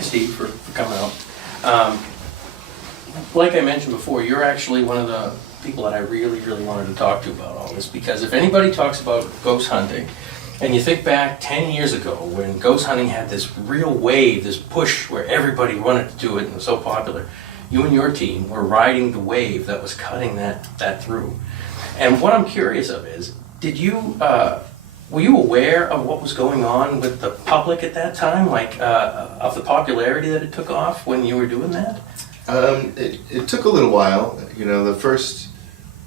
you, Steve, for coming out. Like I mentioned before, you're actually one of the people that I really, really wanted to talk to about all this, because if anybody talks about ghost hunting, and you think back 10 years ago when ghost hunting had this real wave, this push where everybody wanted to do it and it was so popular, you and your team were riding the wave that was cutting that through. And what I'm curious of is, were you aware of what was going on with the public at that time, of the popularity that it took off when you were doing that? It took a little while. The first,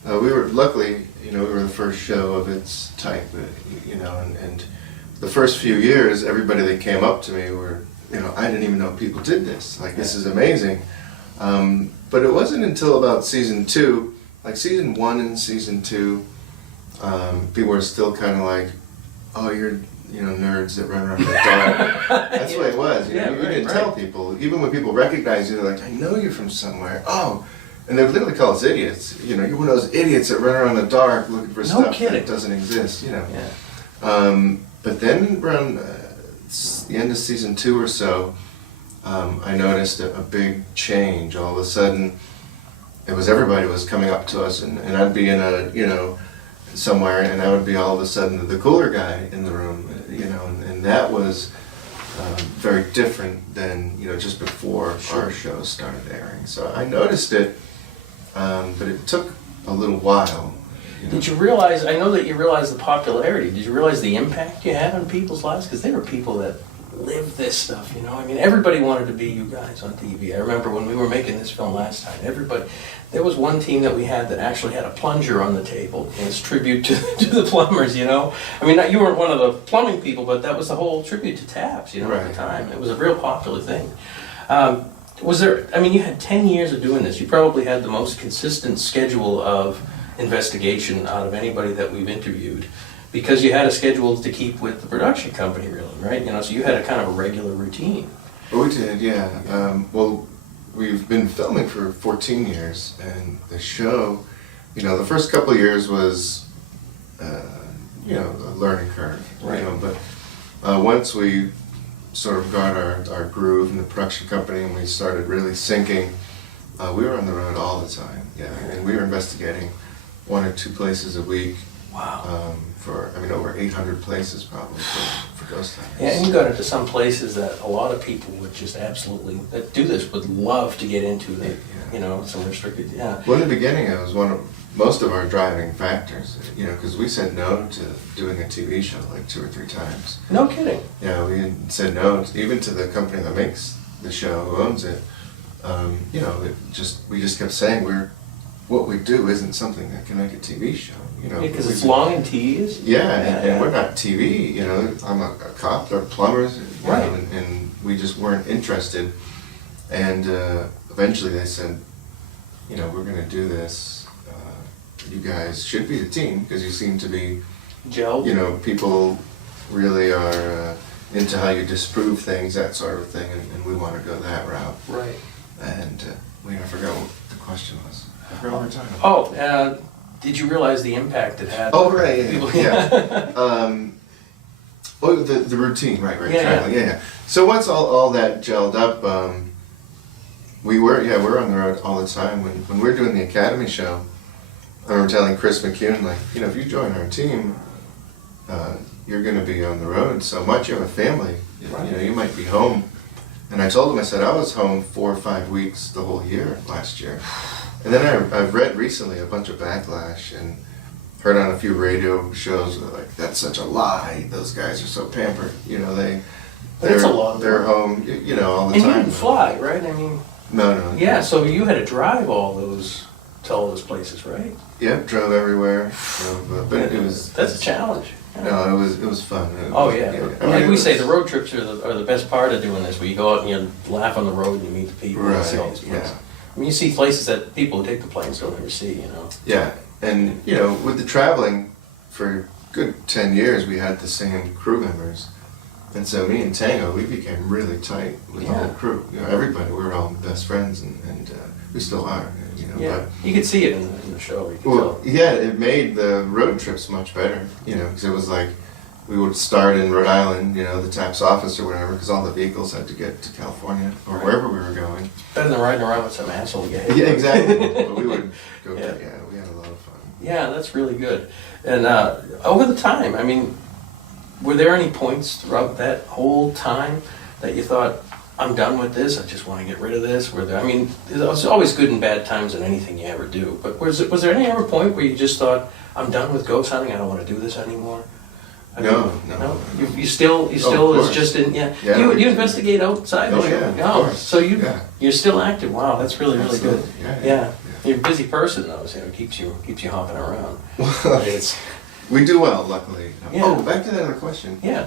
we were the first show of its type, and the first few years, everybody that came up to me were, I didn't even know people did this. This is amazing. But it wasn't until about season 2, season 1 and season 2, people were still kind of like, oh, you're, nerds that run around in the dark. That's the way it was. You didn't tell people. Even when people recognized you, they're like, I know you from somewhere. Oh, and they would literally call us idiots. You're one of those idiots that run around in the dark looking for stuff that doesn't exist. Yeah. But then around the end of season 2 or so, I noticed a big change. All of a sudden, it was everybody was coming up to us, and I'd be in a, somewhere, and I would be all of a sudden the cooler guy in the room, and that was very different than, just before our show started airing. So I noticed it, but it took a little while. Did you realize, I know that you realized the popularity, did you realize the impact you had on people's lives? Because they were people that lived this stuff, everybody wanted to be you guys on TV. I remember when we were making this film last time, there was one team that we had that actually had a plunger on the table as tribute to the plumbers, you weren't one of the plumbing people, but that was the whole tribute to taps, at the time. It was a real popular thing. You had 10 years of doing this. You probably had the most consistent schedule of investigation out of anybody that we've interviewed, because you had a schedule to keep with the production company, really, right? So you had a kind of a regular routine. Well, we did, yeah. We've been filming for 14 years, and the show, the first couple of years was, a learning curve, right. But once we sort of got our groove in the production company and we started really syncing, we were on the road all the time, and we were investigating 1 or 2 places a week. Wow. Over 800 places probably for ghost hunters. Yeah, and you got into some places that a lot of people would just absolutely, that do this, would love to get into, some restricted, Well, in the beginning, it was most of our driving factors, because we said no to doing a TV show 2 or 3 times. No kidding. Yeah, we said no, even to the company that makes the show, who owns it. We just kept saying what we do isn't something that can make a TV show. Because it's long and tedious. And we're not TV. I'm a cop. They're plumbers. Right. And we just weren't interested. And eventually they said, we're going to do this. You guys should be the team because you seem to be gelled. People really are into how you disprove things, that sort of thing, and we want to go that route. Right. And I forgot what the question was. I forgot what we were talking about. Did you realize the impact it had? Oh, right, yeah. The routine, right, yeah. So once all that gelled up, we're on the road all the time. When we were doing the Academy show, I remember telling Chris McCune, if you join our team, you're going to be on the road so much. You have a family. Right. You might be home. And I told him, I said, I was home 4 or 5 weeks the whole year last year. And then I've read recently a bunch of backlash and heard on a few radio shows that's such a lie. Those guys are so pampered. That's a lot. They're home, all the time. And you didn't fly, right? No. Yeah, so you had to drive to all those places, right? Yep, drove everywhere. But it was. That's a challenge. No, it was fun. Like we say, the road trips are the best part of doing this, where you go out and you laugh on the road and you meet the people and see all these places. You see places that people who take the planes don't ever see, Yeah, and with the traveling, for a good 10 years we had the same crew members. And so me and Tango, we became really tight with the whole crew. Everybody, we were all best friends, and we still are. But you could see it in the show. It made the road trips much better. Because it was we would start in Rhode Island, you know, the tax office or whatever, because all the vehicles had to get to California or wherever we were going. Better than riding around with some asshole you hate. Yeah, exactly. But we would go. Yeah. Yeah, we had a lot of fun. Yeah, that's really good. And over the time, I mean, were there any points throughout that whole time that you thought, I'm done with this, I just want to get rid of this? Were there, I mean, there's always good and bad times in anything you ever do, but was there any ever point where you just thought, I'm done with ghost hunting, I don't want to do this anymore? I mean, No. You still is course. just in, yeah. Yeah, You investigate outside the Oh, show? yeah, of course. So Yeah. you're still active, wow, that's really good. Absolutely. Yeah. You're a busy person though, so it keeps you hopping around. Well, It's, we do well, luckily. Yeah. Oh, back to that other question. yeah,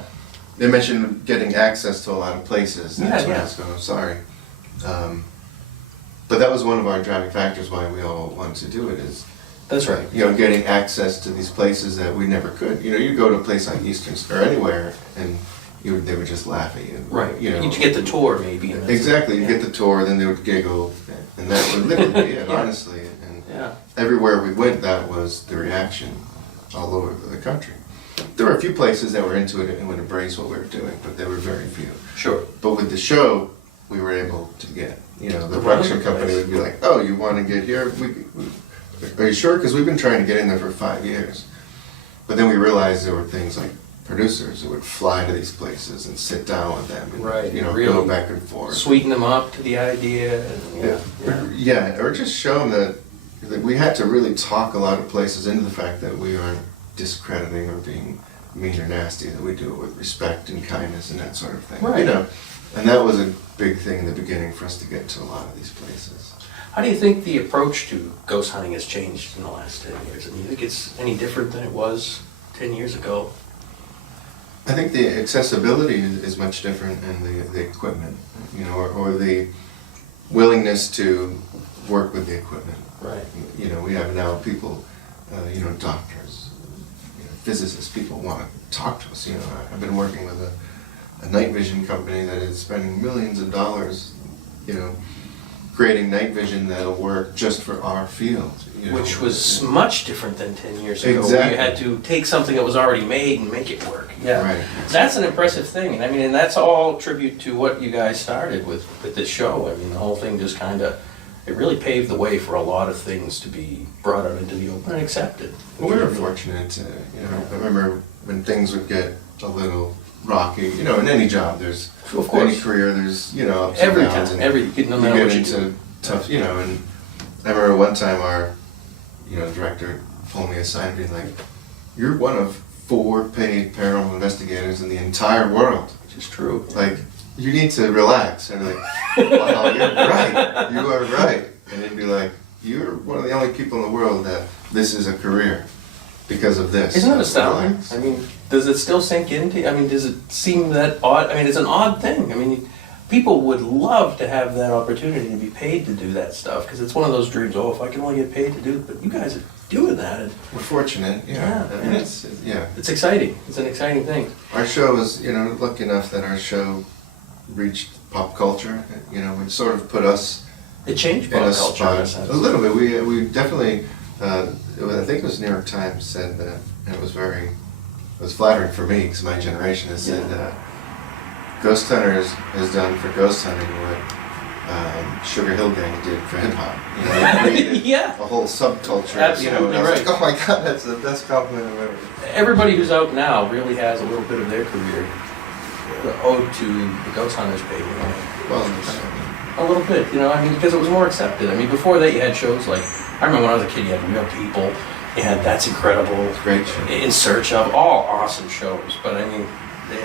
They mentioned getting access to a lot of places. That's Yeah, where yeah. I was going. Sorry. But that was one of our driving factors why we all wanted to do it. Is that's right. you know, getting access to these places that we never could. You know, you go to a place like Eastern or anywhere, and they would just laugh at you. Right. You know, You get the tour maybe. And that's exactly. it. You Yeah. get the tour, then they would giggle, and that would literally be it. Yeah. Honestly, and Yeah. everywhere we went, that was the reaction, all over the country. There were a few places that were into it and would embrace what we were doing, but there were very few. Sure. But with the show, we were able to get, you know, the The production right company place. would be like, oh, you want to get here? Are you sure? Because we've been trying to get in there for 5 years. But then we realized there were things like producers who would fly to these places and sit down with them and, Right, you know, really go back and forth. Sweeten them up to the idea. And, Yeah, or just show them that we had to really talk a lot of places into the fact that we aren't discrediting or being mean or nasty, that we do it with respect and kindness and that sort of thing. Right. You know, and that was a big thing in the beginning for us to get to a lot of these places. How do you think the approach to ghost hunting has changed in the last 10 years? I mean, do you think it's any different than it was 10 years ago? I think the accessibility is much different, and the equipment, you know, or the willingness to work with the equipment. Right. You know, we have now people, you know, doctors, you know, physicists, people want to talk to us. You know, I've been working with a night vision company that is spending millions of dollars, you know, creating night vision that'll work just for our field. You know? Which was much different than 10 years ago. Where Exactly. you had to take something that was already made and make it work. Yeah. Right. That's an impressive thing. And I mean, and that's all tribute to what you guys started with this show. I mean, the whole thing just kind of, it really paved the way for a lot of things to be brought out into the open and accepted. Well, we were fortunate to, you know, I remember when things would get a little rocky, you know, in any job, there's, Of course. any career, there's, you know, ups Every and downs. time, and no you matter get what you into do. tough, you know, and I remember one time our, you know, director pulled me aside and being like, you're one of 4 paid paranormal investigators in the entire world. Which is true. Like, you need to relax. And I'm like, wow, you're right. You are right. And he'd be like, you're one of the only people in the world that this is a career because of this. Isn't that astounding? Relax. I mean, does it still sink into you? I mean, does it seem that odd? I mean, it's an odd thing. I mean, people would love to have that opportunity to be paid to do that stuff because it's one of those dreams, oh, if I can only get paid to do it. But you guys are doing that. We're fortunate, yeah. Yeah, I mean, yeah. yeah. It's exciting. It's an exciting thing. Our show was, you know, lucky enough that our show reached pop culture. You know, it sort of put us It changed in pop a culture in a spot sense. a little bit. We definitely, I think it was New York Times said that, and it was flattering for me because my generation has said Ghost Hunters has done for ghost hunting what Sugar Hill Gang did for hip hop. You know, they created Yeah. a whole subculture. You know, and Absolutely I was right. like, oh my God, that's the best compliment I've ever. Everybody who's out now really has a little bit of their career owed to the ghost hunters pay. You know? Well, A little bit, you know, I mean, because it was more accepted. I mean, before that you had shows like, I remember when I was a kid, you had Real People, you had That's Incredible, great show. In Search Of, all awesome shows, but I mean,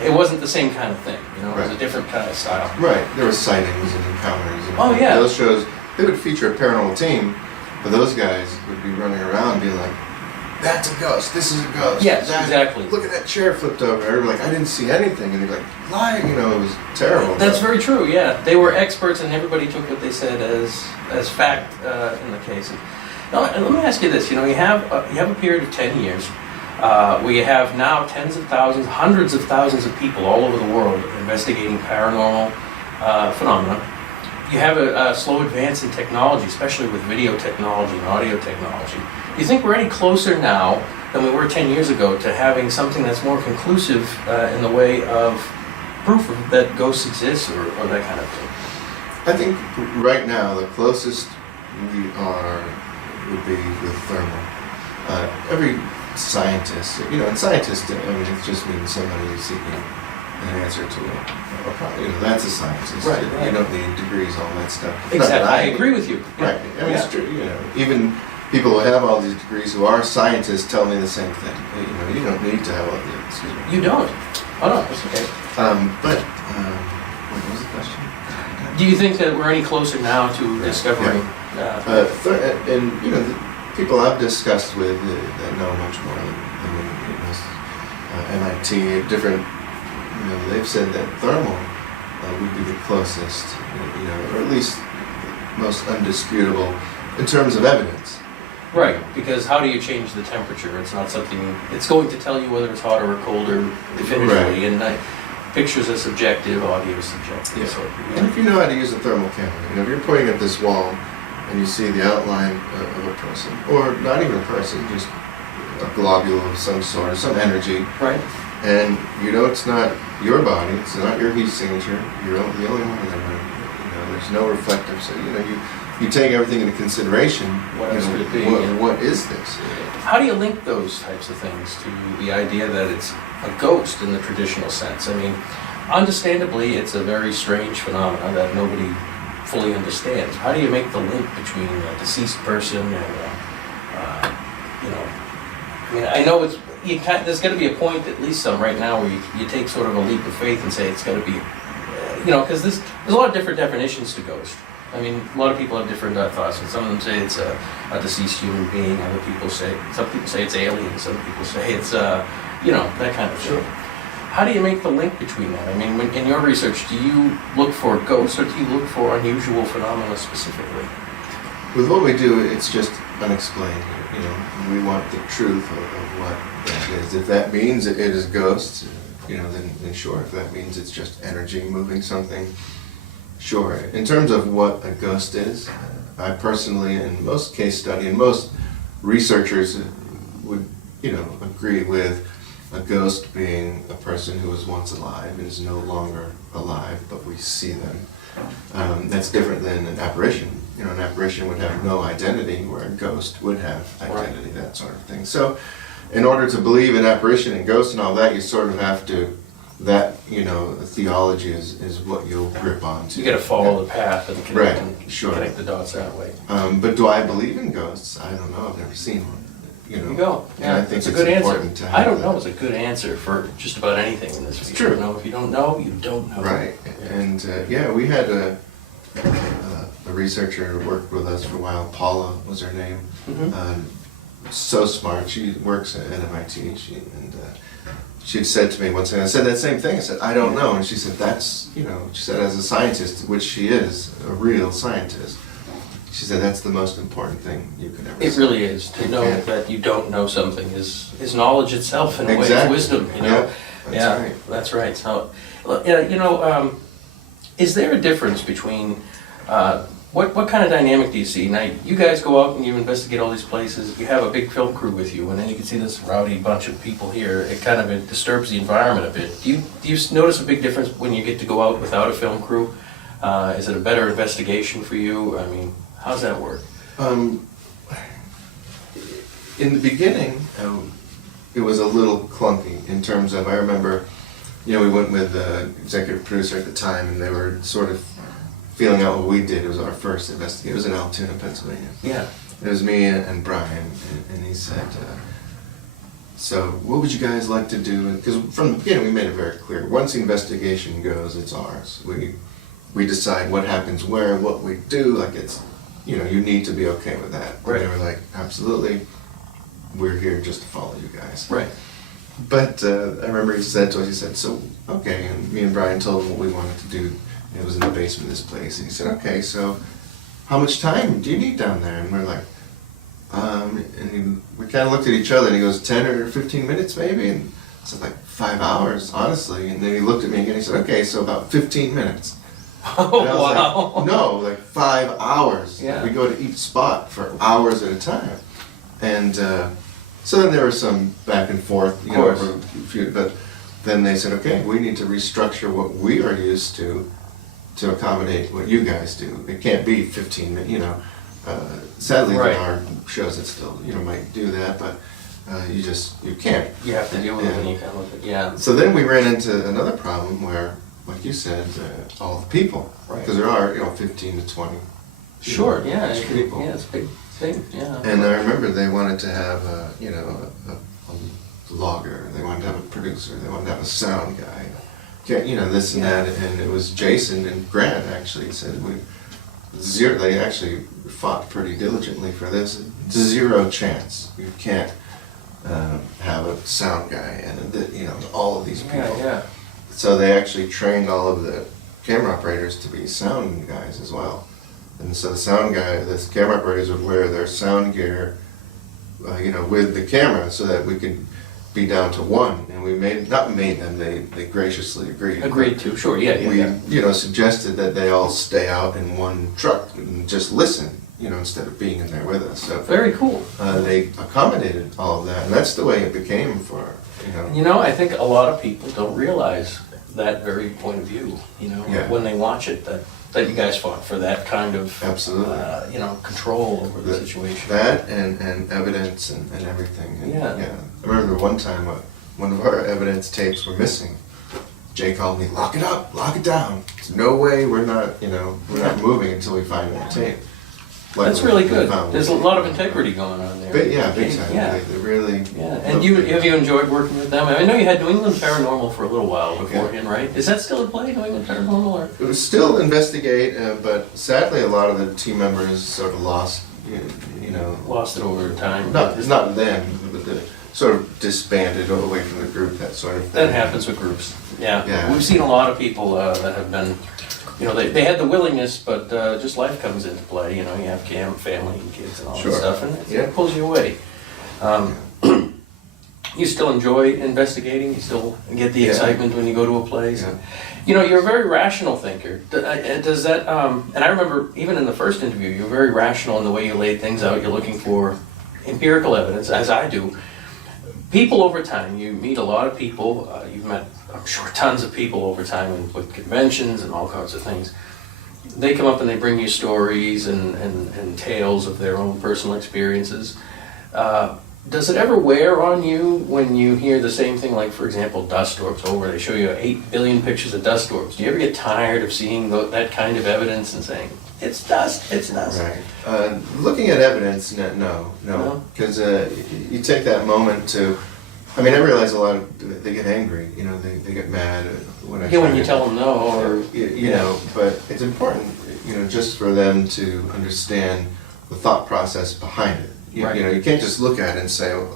it wasn't the same kind of thing, you know, it was Right. a different kind of style. Right, there were sightings and encounters. And Oh, yeah. Those shows, they would feature a paranormal team, but those guys would be running around being like, that's a ghost, this is a ghost. Yes, that- exactly. Look at that chair flipped over. They're like, I didn't see anything. And they're like, lying, you know, it was terrible. That's very true, yeah. They were experts and everybody took what they said as fact in the case. Now, and let me ask you this, you know, you have a period of 10 years where you have now tens of thousands, hundreds of thousands of people all over the world investigating paranormal phenomena. You have a slow advance in technology, especially with video technology and audio technology. Do you think we're any closer now than we were 10 years ago to having something that's more conclusive in the way of proof that ghosts exist or that kind of thing? I think right now the closest we are would be with thermal. Every scientist, and scientist, I mean, it just means somebody who's seeking an answer to a problem. That's a scientist. Right. You don't need degrees, all that stuff. Exactly. I agree with you. Right. I mean, it's true. Even people who have all these degrees who are scientists tell me the same thing. You don't need to have all the. Excuse me. You don't. Oh no, that's okay. What was the question? Do you think that we're any closer now to discovering? The people I've discussed with that know much more than MIT, different. They've said that thermal would be the closest, or at least most undisputable in terms of evidence. Right, because how do you change the temperature? It's not something. It's going to tell you whether it's hotter or colder definitively, Right. and pictures are subjective, audio is subjective. Yeah. So, And if you know how to use a thermal camera, if you're pointing at this wall and you see the outline of a person, or not even a person, just a globule of some sort, some energy, right. and it's not your body, it's not your heat signature, you're the only one in the room. There's no reflective, so you take everything into consideration. What else could it be? What is this? How do you link those types of things to the idea that it's a ghost in the traditional sense? I mean, understandably, it's a very strange phenomenon that nobody fully understands. How do you make the link between a deceased person and, I mean, I know there's got to be a point, at least some right now, where you take sort of a leap of faith and say it's got to be, because there's a lot of different definitions to ghost. I mean, a lot of people have different thoughts, and some of them say it's a deceased human being. Some people say it's alien. Some people say it's, that kind of thing. Sure. How do you make the link between that? I mean, in your research, do you look for ghosts or do you look for unusual phenomena specifically? With what we do, it's just unexplained. We want the truth of what that is. If that means it is ghosts, then sure. If that means it's just energy moving something, sure. In terms of what a ghost is, I personally, in most case study, and most researchers would, agree with a ghost being a person who was once alive and is no longer alive, but we see them. That's different than an apparition. An apparition would have no identity, where a ghost would have identity, right. That sort of thing. So, in order to believe in apparition and ghosts and all that, you sort of have to. That theology is what you'll grip onto. You got to follow the path and connect the dots that way. But do I believe in ghosts? I don't know. I've never seen one. There you go. Yeah, I think it's a good answer. I don't know is a good answer for just about anything in this field. It's true. If you don't know, you don't know. Right. And we had a researcher who worked with us for a while. Paula was her name. Mm-hmm. So smart. She works at MIT. She had said to me once, and I said that same thing. I said, I don't know. And she said, she said, as a scientist, which she is, a real scientist, she said, that's the most important thing you could ever say. It really is. To know that you don't know something is knowledge itself in a way. It's wisdom, That's right. So, is there a difference between, what kind of dynamic do you see? Now, you guys go out and you investigate all these places, you have a big film crew with you, and then you can see this rowdy bunch of people here. It kind of disturbs the environment a bit. Do you notice a big difference when you get to go out without a film crew? Is it a better investigation for you? I mean, how's that work? In the beginning, it was a little clunky in terms of, I remember, we went with the executive producer at the time, and they were sort of feeling out what we did. It was our first investigation. It was in Altoona, Pennsylvania. Yeah. It was me and Brian, and he said, so what would you guys like to do? Because from the beginning we made it very clear. Once the investigation goes, it's ours. We decide what happens where, what we do. Like it's, you need to be okay with that. Right. And they were like, absolutely, we're here just to follow you guys. Right. But I remember he said to us, so, okay, and me and Brian told him what we wanted to do. It was in the basement of this place. And he said, okay, so how much time do you need down there? And we're like, we kind of looked at each other, and he goes, 10 or 15 minutes maybe? And I said, like, 5 hours, honestly. And then he looked at me again, and he said, okay, so about 15 minutes. Oh, and I was wow. like, no, like 5 hours. Yeah. We go to each spot for hours at a time. And So then there was some back and forth, you know, course. over a few, but then they said, okay, we need to restructure what we are used to accommodate what you guys do. It can't be 15 minutes, you know. Sadly, Right. there are shows that still, you know, might do that, but you can't. You have to deal with it when you come with it, yeah. So then we ran into another problem where, like you said, all the people, Right. because there are, you know, 15 to 20. Sure, yeah, it's people. yeah, it's a big thing, yeah. And I remember they wanted to have, you know, a logger, they wanted to have a producer, they wanted to have a sound guy, you know, this and Yeah. that, and it was Jason and Grant actually said they actually fought pretty diligently for this. Zero chance. You can't have a sound guy and, you know, all of these people. Yeah, yeah. So they actually trained all of the camera operators to be sound guys as well. And so the camera operators would wear their sound gear, you know, with the camera so that we could be down to one. And we not made them, they graciously agreed. Agreed to, sure, yeah, yeah, We, yeah. you know, suggested that they all stay out in one truck and just listen, you know, instead of being in there with us. So Very cool. they accommodated all of that, and that's the way it became for, you know. You know, I think a lot of people don't realize that very point of view, you know, Yeah. when they watch it, that you guys fought for that kind of, Absolutely. you know, control over the situation. That and evidence and everything. And, Yeah. I remember one time one of our evidence tapes were missing. Jay called me, lock it up, lock it down. There's no way we're not moving until we find that tape. That's really good. found There's it. Uh, a lot of integrity going on there. Big time. Yeah. They really. Yeah, and have you enjoyed working with them? I know you had New England Paranormal for a little while beforehand, right? Is that still in play, New England Paranormal? Or? It was still investigate, but sadly a lot of the team members sort of lost, you know. Lost it over time. It's not them, but the sort of disbanded away from the group, that sort of thing. That happens with groups. Yeah. Yeah. We've seen a lot of people that have been, you know, they had the willingness, but just life comes into play. You know, you have family and kids and all Sure. that stuff, and Yeah. it pulls you away. You still enjoy investigating? You still get the Yeah. excitement when you go to a place? Yeah. You know, you're a very rational thinker. Does that, and I remember even in the first interview, you were very rational in the way you laid things out. You're looking for empirical evidence, as I do. People over time, you meet a lot of people, you've met, I'm sure, tons of people over time with conventions and all kinds of things. They come up and they bring you stories and tales of their own personal experiences. Does it ever wear on you when you hear the same thing, like, for example, dust storms over? They show you 8 billion pictures of dust storms. Do you ever get tired of seeing that kind of evidence and saying, it's dust, it's dust? Right. Looking at evidence, no. Because you take that moment to, I mean, I realize a lot of, they get angry, you know, they get mad when I Yeah, when try you to- tell them no, or... you know, but it's important, you know, just for them to understand the thought process behind it. Right. You know, you can't just look at it and say, oh,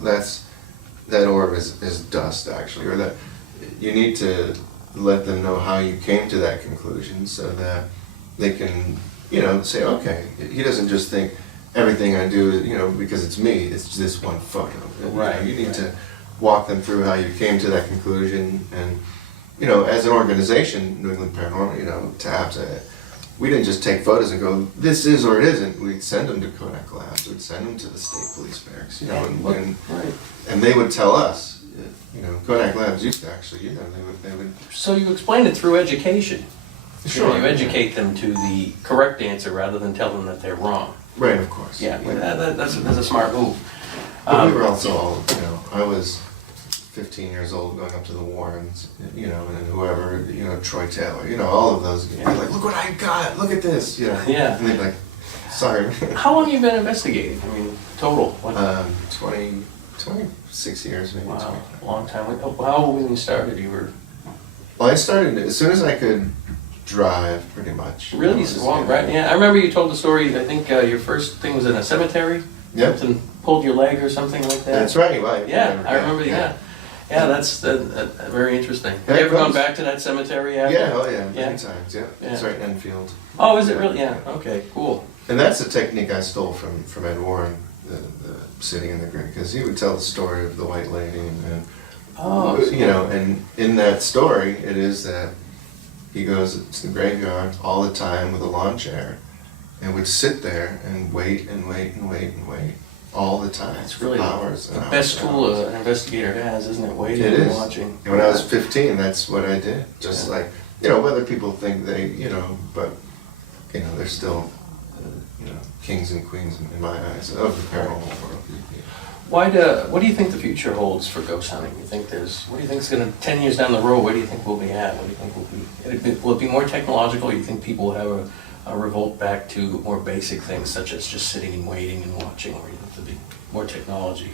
that orb is dust, actually, or that you need to let them know how you came to that conclusion so that they can, you know, say, okay, he doesn't just think everything I do, you know, because it's me, it's this one photo. Right, You need right. to walk them through how you came to that conclusion. And, you know, as an organization, New England Paranormal, you know, TABS, we didn't just take photos and go, this is or it isn't. We'd send them to Kodak Labs, we'd send them to the state police barracks, you know, Right. and they would tell us, you know, Kodak Labs used to actually, you know, they would. So you explain it through education. Sure. You educate them to the correct answer rather than tell them that they're wrong. Right, of course. Yeah, that's a smart move. But we were also all, you know, I was 15 years old going up to the Warrens, you know, and whoever, you know, Troy Taylor, you know, all of those, Yeah. like, look what I got, look at this, you know. Yeah. And they'd be like, sorry. How long have you been investigating? I mean, total? What? 26 years maybe. Wow, 25. long time. How old when you started? You were Well, I started as soon as I could drive, pretty much. really You know, long, right? Yeah, I remember you told the story. I think your first thing was in a cemetery. Yep. Something pulled your leg or something like that. That's right, right. Yeah, I remember. Yeah, that's very interesting. Have Yeah, you ever gone close. back to that cemetery after? Yeah, oh yeah, Yeah. many times, yeah. It's Yeah. right in Enfield. Oh, is it really? Yeah. Okay. Cool. And that's a technique I stole from Ed Warren, the sitting in the grave, because he would tell the story of the white lady, and Oh. you know, and in that story, it is that he goes to the graveyard all the time with a lawn chair, and would sit there and wait and wait and wait and wait all the time. It's really hours and the hours best and tool hours. an investigator has, isn't it? Waiting It and is. watching. And when I was 15, that's what I did. Just Yeah. like, whether people think they, but, they're still, kings and queens in my eyes of the paranormal world. What do you think the future holds for ghost hunting? What do you think is going to, 10 years down the road, where do you think we'll be at? What do you think will it be more technological? Or do you think people will have a revolt back to more basic things, such as just sitting and waiting and watching? Or do you think there'll be more technology?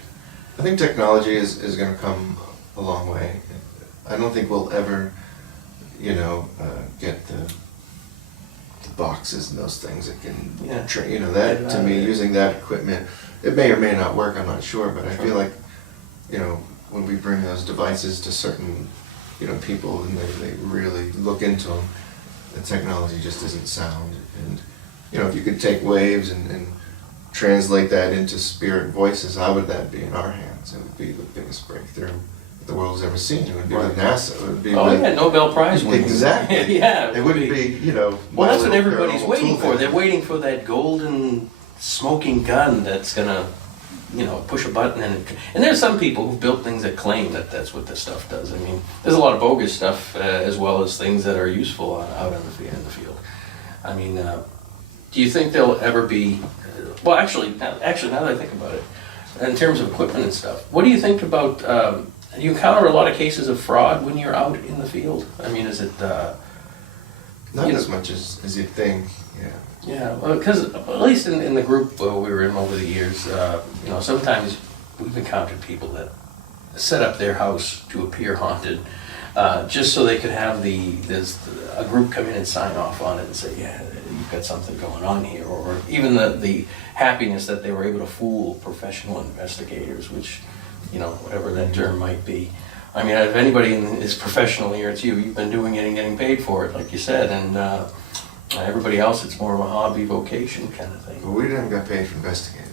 I think technology is going to come a long way. I don't think we'll ever, get the boxes and those things that can, that to me, using that equipment, it may or may not work, I'm not sure, but I feel like, when we bring those devices to certain, people and they really look into them, the technology just isn't sound. And, if you could take waves and translate that into spirit voices, how would that be in our hands? It would be the biggest breakthrough the world's ever seen. It would be with NASA. It would be Nobel Prize winning. Exactly. Yeah. It wouldn't be, Well, that's what everybody's paranormal waiting tool for. They're thing. waiting for that golden smoking gun that's gonna, push a button and there's some people who've built things that claim that that's what this stuff does. I mean, there's a lot of bogus stuff as well as things that are useful out in the field. I mean, do you think there'll ever be? Well, actually, now that I think about it, in terms of equipment and stuff, what do you think about? Do you encounter a lot of cases of fraud when you're out in the field? I mean, is it? Not as much as you think, yeah. Yeah, well, because at least in the group we were in over the years, sometimes we've encountered people that set up their house to appear haunted, just so they could have a group come in and sign off on it and say, yeah, you've got something going on here, or even the happiness that they were able to fool professional investigators, which, whatever that term might be. I mean, if anybody is professional here, it's you. You've been doing it and getting paid for it, like you said, and everybody else, it's more of a hobby vocation kind of thing. Well, we didn't get paid for investigating.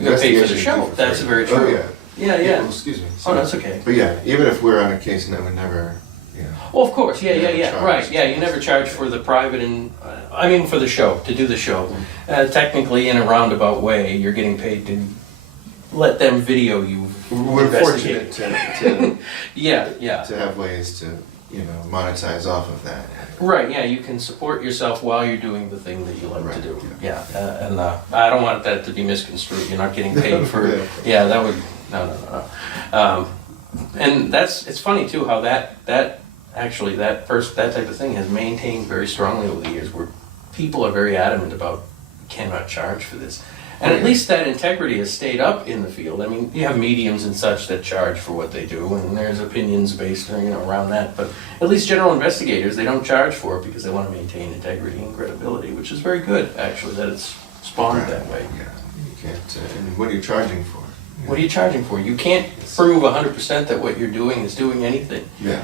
You got paid for the Investigation show. we do for That's free. very true. Oh, yeah. Yeah. Oh, excuse me. Oh, that's okay. But yeah, even if we're on a case and that would never, Well, of course, yeah, never charged. right, yeah, you never charge for the private for the show, to do the show. Technically, in a roundabout way, you're getting paid to let them video you We're investigating. fortunate Yeah. to have ways to, monetize off of that. Right, yeah, you can support yourself while you're doing the thing that you like to Right, do. Yeah, and I don't want that to be misconstrued. You're not getting paid for, Yeah. that would, no. And it's funny too how that type of thing has maintained very strongly over the years, where people are very adamant about cannot charge for this. And at least that integrity has stayed up in the field. I mean, you have mediums and such that charge for what they do, and there's opinions based around that. But at least general investigators, they don't charge for it because they want to maintain integrity and credibility, which is very good, actually, that it's spawned Right. that way. Yeah, you can't, and what are you charging for? What are you charging for? You can't prove 100% that what you're doing is doing anything. Yeah.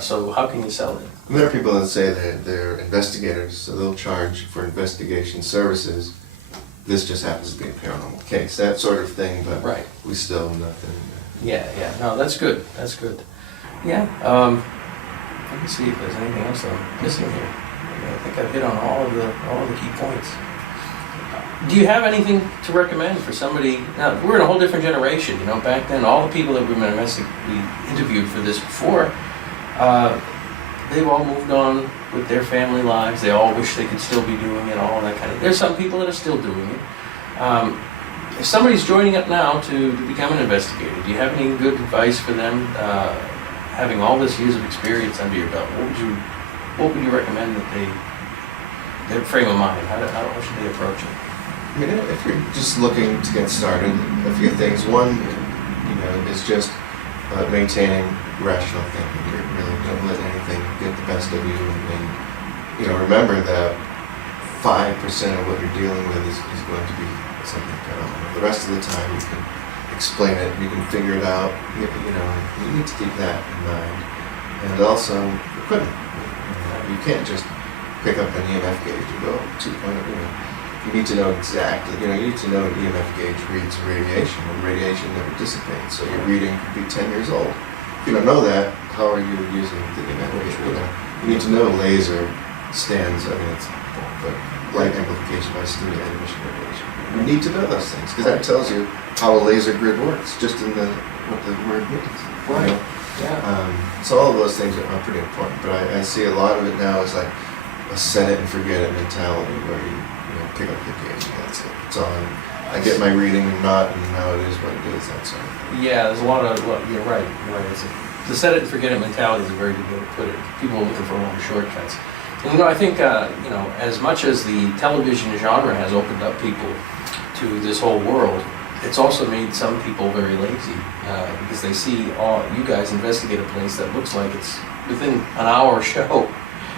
So how can you sell it? And there are people that say they're investigators, so they'll charge for investigation services. This just happens to be a paranormal case, that sort of thing, but Right. we still nothing. Yeah. No, that's good. That's good. Yeah. Let me see if there's anything else I'm missing here. I think I've hit on all of the key points. Do you have anything to recommend for somebody? Now, we're in a whole different generation. Back then, all the people that we interviewed for this before, they've all moved on with their family lives. They all wish they could still be doing it, all that kind of. There's some people that are still doing it. If somebody's joining up now to become an investigator, do you have any good advice for them? Having all this years of experience under your belt, what would you recommend that their frame of mind? How should they approach it? I mean, if you're just looking to get started, a few things. One, is just maintaining rational thinking. You really don't let anything get the best of you, and remember that 5% of what you're dealing with is going to be something paranormal. The rest of the time, you can explain it, you can figure it out. You need to keep that in mind, and also equipment. You can't just pick up an EMF gauge and go 2.0. You need to know exactly, you need to know an EMF gauge reads radiation, and radiation never dissipates, so your reading could be 10 years old. If you don't know that, how are you using the EMF gauge? You need to know laser stands, it's, but light amplification by stimulated emission radiation. You need to know those things because that tells you how a laser grid works, just in what the word means. Right. You know? Yeah. So all of those things are pretty important, but I see a lot of it now as like a set it and forget it mentality, where you pick up the gauge and that's it. It's on. I get my reading and not, and now it is what it is. That's all. Yeah, there's a lot of, you're right. The set it and forget it mentality is a very good way to put it. People are looking for a lot of shortcuts. And I think, as much as the television genre has opened up people to this whole world, it's also made some people very lazy because they see you guys investigate a place that looks like it's within an hour show,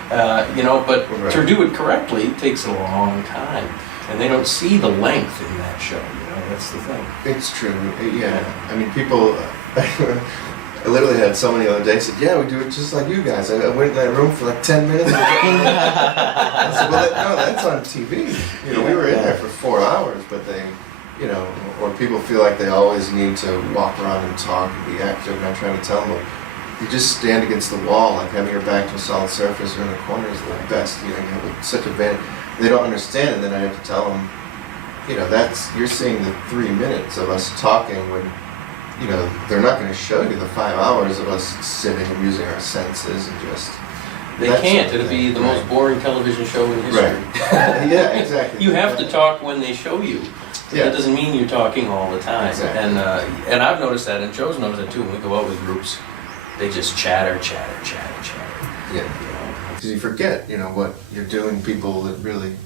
but Right. to do it correctly takes a long time, and they don't see the length in that show. That's the thing. It's true. Yeah. I mean, people. I literally had someone the other day said, "Yeah, we do it just like you guys." I went in that room for like 10 minutes. I said, "Well, no, that's on TV. We were in there for 4 hours, but they." Or people feel like they always need to walk around and talk and be active, and I'm trying to tell them, you just stand against the wall, like having your back to a solid surface or in a corner is the best. You have such advantage. They don't understand it, then I have to tell them, you're seeing the 3 minutes of us talking when, they're not going to show you the 5 hours of us sitting and using our senses and just... They can't. It'll be the most boring television show in history. Right. Yeah, exactly. You have to talk when they show you. Yeah. That doesn't mean you're talking all the time. Exactly. And I've noticed that, and Joe's noticed that too. When we go out with groups, they just chatter. Yeah. Because you forget, what you're doing. People that really,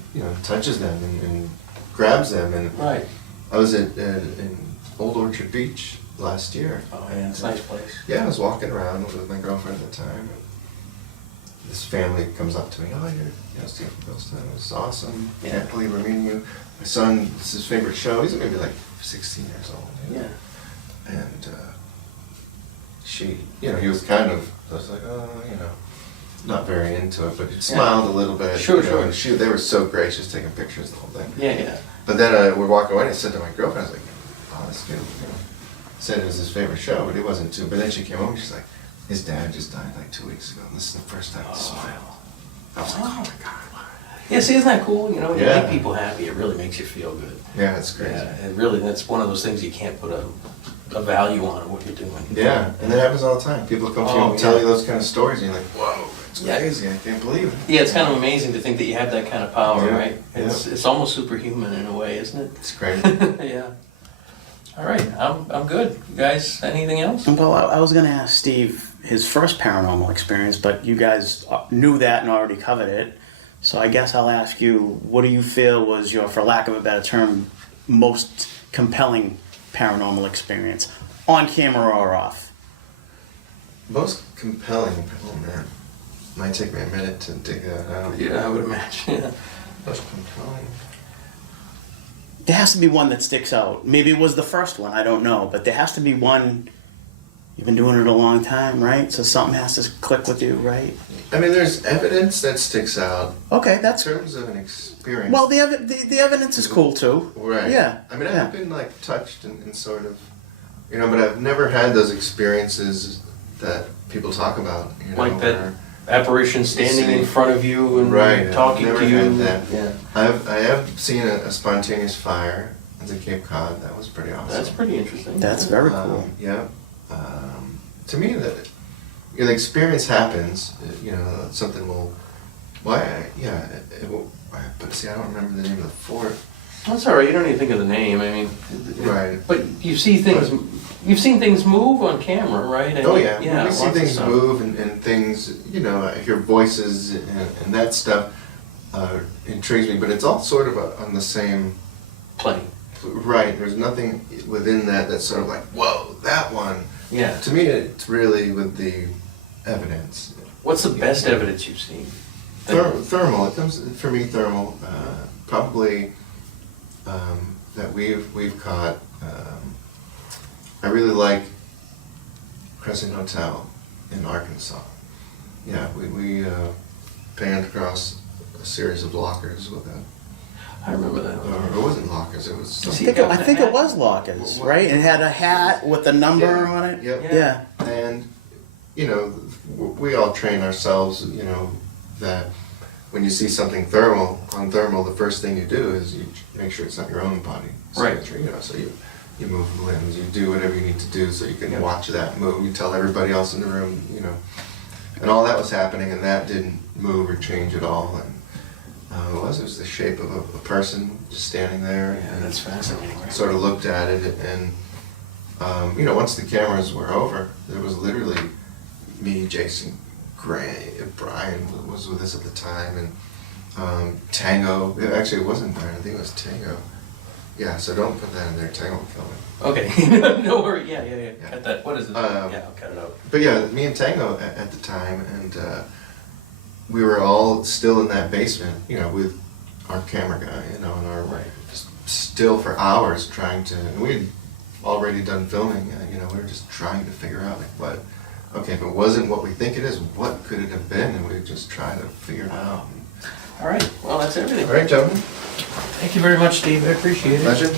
touches them and grabs them. And right. I was in Old Orchard Beach last year. Oh yeah, it's a nice place. Yeah, I was walking around with my girlfriend at the time. And this family comes up to me. Oh, you're Steve Gonsalves. It was awesome. Yeah. Can't believe we're meeting you. My son, this is his favorite show. He's maybe like 16 years old. Yeah. And she, he was kind of, I was like, not very into it, but he smiled a little bit. Sure. And they were so gracious taking pictures the whole thing. Yeah. But then we're walking away and I said to my girlfriend, I was like, oh, this kid, said it was his favorite show, but he wasn't too. But then she came home and she's like, his dad just died like 2 weeks ago, and this is the first time he smiled. I was like, oh my God. Yeah, see, isn't that cool? When you Yeah. make people happy, it really makes you feel good. Yeah, it's crazy. Yeah, and really, that's one of those things you can't put a value on what you're doing. Yeah, and that happens all the time. People come to you and tell you those kind of stories, and you're like, whoa, it's crazy, I can't believe it. Yeah, it's kind of amazing to think that you have that kind of power, Yeah. right? It's almost superhuman in a way, isn't it? It's crazy. Yeah. All right, I'm good. You guys, anything else? Well, I was going to ask Steve his first paranormal experience, but you guys knew that and already covered it. So I guess I'll ask you, what do you feel was your, for lack of a better term, most compelling paranormal experience, on camera or off? Most compelling, oh man, might take me a minute to dig that out. Yeah, I would imagine. Yeah. Most compelling. There has to be one that sticks out. Maybe it was the first one, I don't know, but there has to be one. You've been doing it a long time, right? So something has to click with you, right? I mean, there's evidence that sticks out. Okay, In that's... terms of an experience. Well, the evidence is cool, too. Right. Yeah. I mean, yeah. I've been like touched and sort of, but I've never had those experiences that people talk about. Like that apparition standing in front of you and Right, talking I've to never you. had that. Yeah. I have seen a spontaneous fire at the Cape Cod. That was pretty awesome. That's pretty interesting. That's very cool. Yeah. To me, the experience happens. Something will. Why? Yeah. It will. But see, I don't remember the name of the fort. That's all right. You don't need to think of the name. I mean, Right. But you see things. You've seen things move on camera, right? Oh yeah. Yeah. We see lots of things stuff. move and things. I hear voices and that stuff intrigues me. But it's all sort of on the same. Plane. Right. There's nothing within that that's sort of like, whoa, that one. Yeah. To me, it's really with the evidence. What's the best evidence you've seen? Thermal. It comes for me. Thermal. Probably that we've caught. I really like Crescent Hotel in Arkansas. Yeah, we panned across a series of lockers with a. I remember that. Or it wasn't lockers. It was. I think it was lockers, right? It had a hat with a number on it. Yep. Yeah. And we all train ourselves. That when you see something on thermal, the first thing you do is you make sure it's not your own body signature, you know, so you move limbs, you do whatever you need to do so you can watch that move, you tell everybody else in the room, you know. And all that was happening, and that didn't move or change at all. And it was the shape of a person just standing there. Yeah, that's fascinating. Right? Sort of looked at it, and you know, once the cameras were over, there was literally me, Jason, Gray, Brian was with us at the time, and Tango. Actually, it wasn't Brian. I think it was Tango. Yeah, so don't put that in there. Tango will kill me. Okay, no worry. Yeah. Cut that. What is it? Yeah, I'll cut it out. But yeah, me and Tango at the time, and we were all still in that basement, you know, with our camera guy, you know, and our just still for hours trying to. And we had already done filming, you know, we were just trying to figure out like what. Okay, if it wasn't what we think it is, what could it have been? And we just try to figure it out. All right. Well, that's everything. All right, gentlemen. Thank you very much, Steve. I appreciate it. Pleasure.